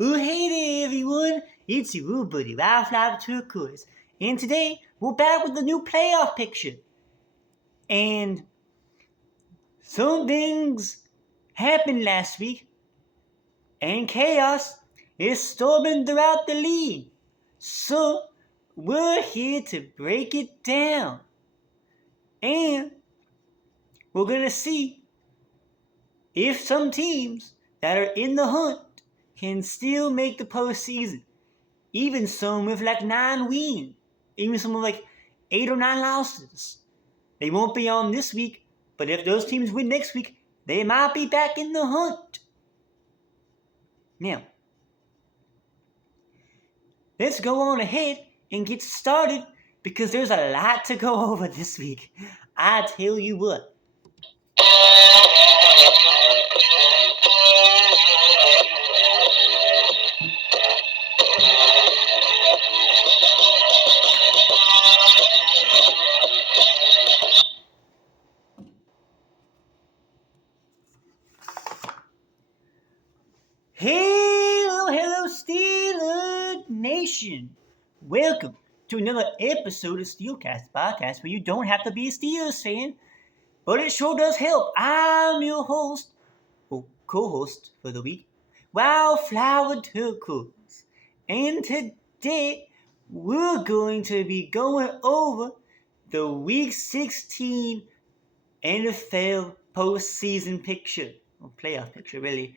Oh, hey there, everyone. It's your buddy, Wildflower Turquoise. And today, we're back with a new playoff picture. And some things happened last week, and chaos is storming throughout the league. So, we're here to break it down. And we're going to see if some teams that are in the hunt can still make the postseason. Even some with like 9 wins. Even some with like 8 or 9 losses. They won't be on this week, but if those teams win next week, they might be back in the hunt. Now, let's go on ahead and get started because there's a lot to go over this week. I tell you what. Hello, Steelers Nation. Welcome to another episode of Steelcast podcast where you don't have to be a Steelers fan, but it sure does help. I'm your host, or co-host for the week, Wildflower Turquoise. And today, we're going to be going over the Week 16 NFL postseason picture, or playoff picture, really.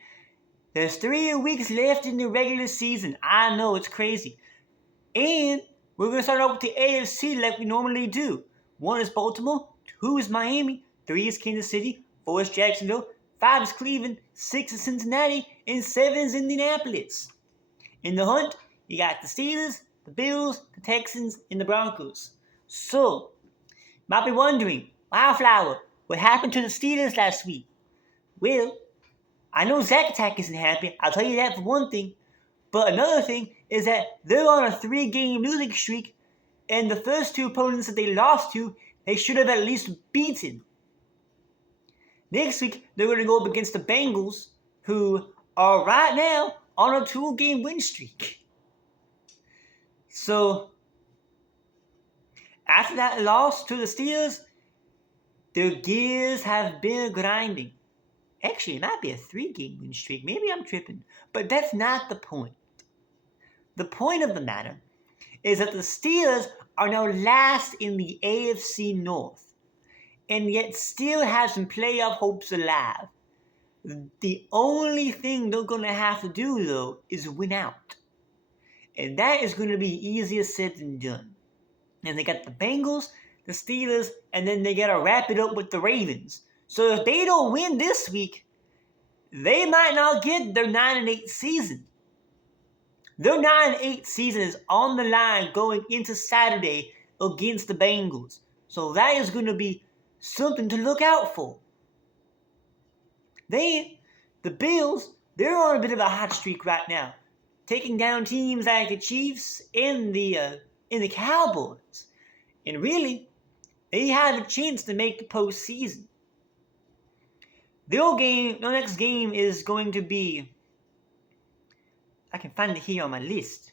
There's 3 weeks left in the regular season. I know, it's crazy. And we're going to start out with the AFC like we normally do. 1 is Baltimore, 2 is Miami, 3 is Kansas City, 4 is Jacksonville, 5 is Cleveland, 6 is Cincinnati, and 7 is Indianapolis. In the hunt, you got the Steelers, the Bills, the Texans, and the Broncos. So, might be wondering, Wildflower, what happened to the Steelers last week? Well, I know Zack Attack isn't happy, I'll tell you that for one thing. But another thing is that they're on a 3-game losing streak, and the first 2 opponents that they lost to, they should have at least beaten. Next week, they're going to go up against the Bengals, who are right now on a 2-game win streak. So, after that loss to the Steelers, their gears have been grinding. Actually, it might be a 3-game win streak. Maybe I'm tripping. But that's not the point. The point of the matter is that the Steelers are now last in the AFC North, and yet still have some playoff hopes alive. The only thing they're going to have to do, though, is win out. And that is going to be easier said than done. And they got the Bengals, the Steelers, and then they got to wrap it up with the Ravens. So if they don't win this week, they might not get their 9-8 season. Their 9-8 season is on the line going into Saturday against the Bengals. So that is going to be something to look out for. Then, the Bills, they're on a bit of a hot streak right now, taking down teams like the Chiefs and the Cowboys. And really, they have a chance to make the postseason. The next game is going to be, I can find it here on my list.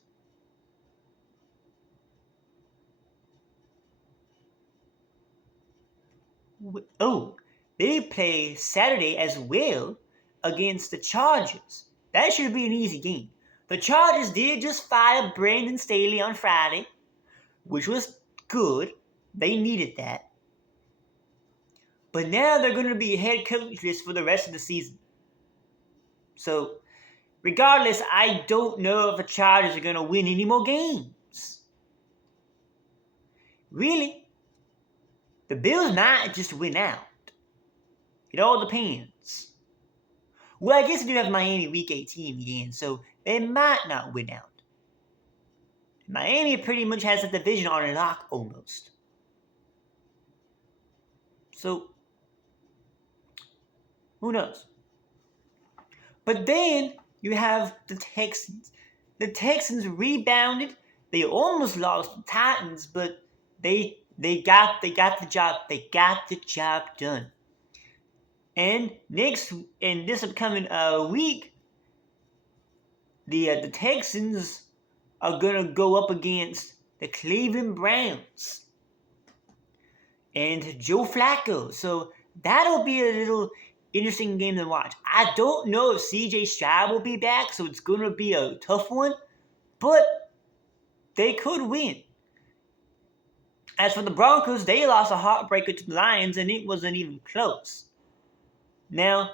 Oh, they play Saturday as well against the Chargers. That should be an easy game. The Chargers did just fire Brandon Staley on Friday, which was good. They needed that. But now they're going to be head coachless for the rest of the season. So, regardless, I don't know if the Chargers are going to win any more games. Really, the Bills might just win out. It all depends. Well, I guess they do have Miami Week 18 again, so they might not win out. Miami pretty much has the division on lock almost. So, who knows? But then you have the Texans. The Texans rebounded. They almost lost the Titans, but they got the job done. And this upcoming week, the Texans are gonna go up against the Cleveland Browns and Joe Flacco. So that'll be a little interesting game to watch. I don't know if CJ Stroud will be back, so it's gonna be a tough one, but they could win. As for the Broncos, they lost a heartbreaker to the Lions, and it wasn't even close. Now,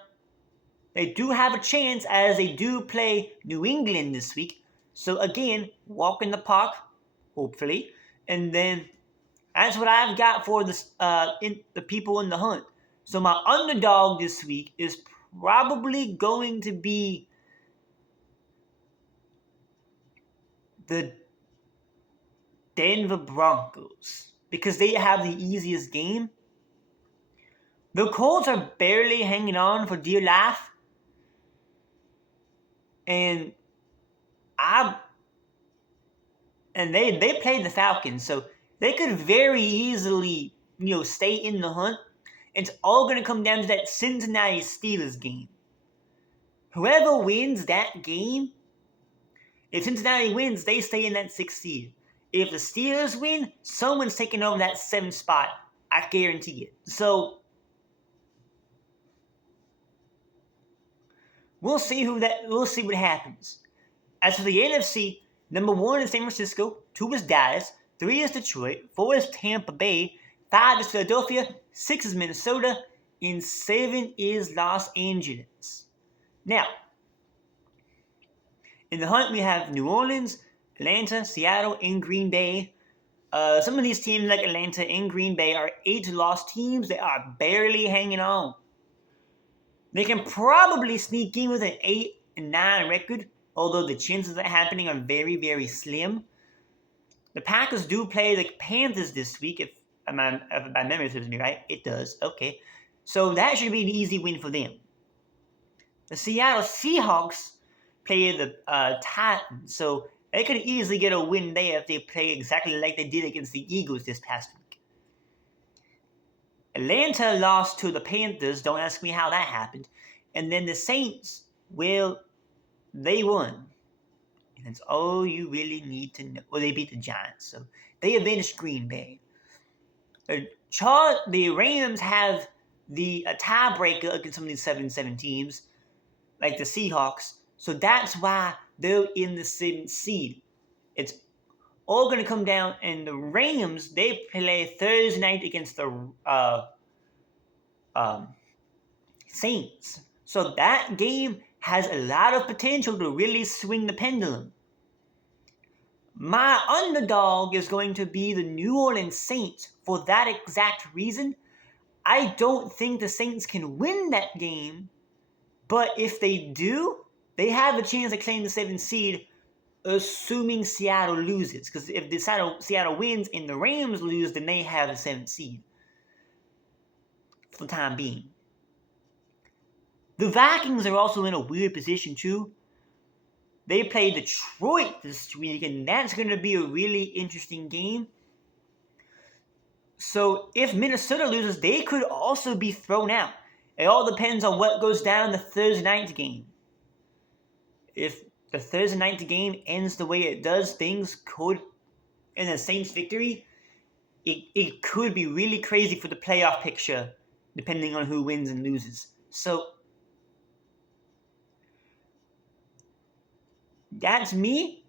they do have a chance as they do play New England this week. So again, walk in the park, hopefully. And then that's what I've got for the people in the hunt. So my underdog this week is probably going to be the Denver Broncos because they have the easiest game. The Colts are barely hanging on for dear life. And they played the Falcons, so they could very easily, stay in the hunt. It's all going to come down to that Cincinnati Steelers game. Whoever wins that game, if Cincinnati wins, they stay in that 6th seed. If the Steelers win, someone's taking over that 7th spot. I guarantee it. So we'll see what happens. As for the NFC, number 1 is San Francisco, 2 is Dallas, 3 is Detroit, 4 is Tampa Bay, 5 is Philadelphia, 6 is Minnesota, and 7 is Los Angeles. Now, in the hunt we have New Orleans, Atlanta, Seattle, and Green Bay. Some of these teams like Atlanta and Green Bay are 8-loss teams. They are barely hanging on. They can probably sneak in with an 8-9 record, although the chances of that happening are very, very slim. The Packers do play the Panthers this week, if my memory serves me right. It does. Okay. So that should be an easy win for them. The Seattle Seahawks play the Titans, so they could easily get a win there if they play exactly like they did against the Eagles this past week. Atlanta lost to the Panthers. Don't ask me how that happened. And then the Saints, well, they won. And that's all you really need to know. Well, they beat the Giants, so they avenged Green Bay. The Rams have the tiebreaker against some of these 7-7 teams, like the Seahawks. So that's why they're in the 7th seed. It's all going to come down, and the Rams, they play Thursday night against the Saints. So that game has a lot of potential to really swing the pendulum. My underdog is going to be the New Orleans Saints for that exact reason. I don't think the Saints can win that game, but if they do, they have a chance of claiming the 7th seed, assuming Seattle loses. Because if Seattle wins and the Rams lose, then they have the 7th seed for the time being. The Vikings are also in a weird position too. They play Detroit this week, and that's going to be a really interesting game. So if Minnesota loses, they could also be thrown out. It all depends on what goes down the Thursday night game. If the Thursday night game ends the way it does, things could, in a Saints victory, it could be really crazy for the playoff picture, depending on who wins and loses. So that's me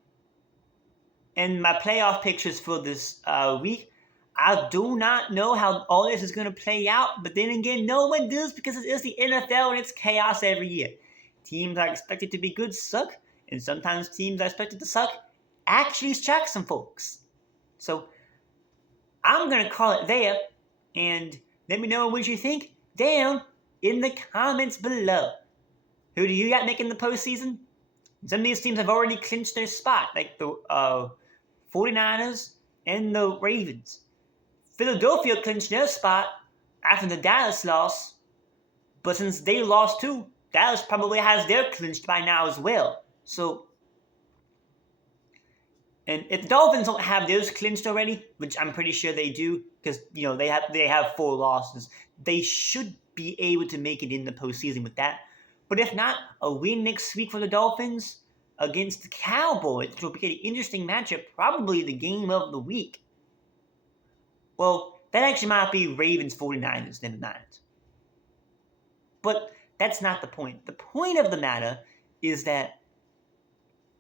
and my playoff pictures for this week. I do not know how all this is going to play out, but then again, no one does because it is the NFL and it's chaos every year. Teams are expected to be good suck, and sometimes teams are expected to suck actually strike some folks. So I'm going to call it there, and let me know what you think down in the comments below. Who do you got making the postseason? Some of these teams have already clinched their spot, like the 49ers and the Ravens. Philadelphia clinched their spot after the Dallas loss, but since they lost too, Dallas probably has their clinched by now as well. So, and if the Dolphins don't have theirs clinched already, which I'm pretty sure they do, because they have 4 losses, they should be able to make it in the postseason with that. But if not, a win next week for the Dolphins, against the Cowboys, which will be an interesting matchup, probably the game of the week. Well, that actually might be Ravens 49ers instead of Niners. But that's not the point. The point of the matter is that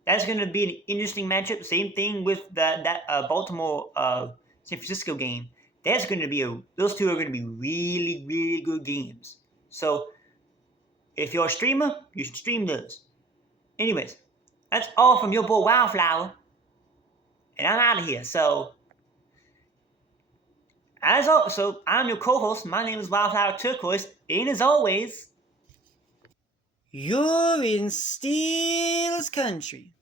that's going to be an interesting matchup. Same thing with that Baltimore San Francisco game. Those two are going to be really, really good games. So if you're a streamer, you should stream those. Anyways, that's all from your boy Wildflower. And I'm out of here. So I'm your co-host. My name is Wildflower Turquoise. And as always, you're in Steel's country.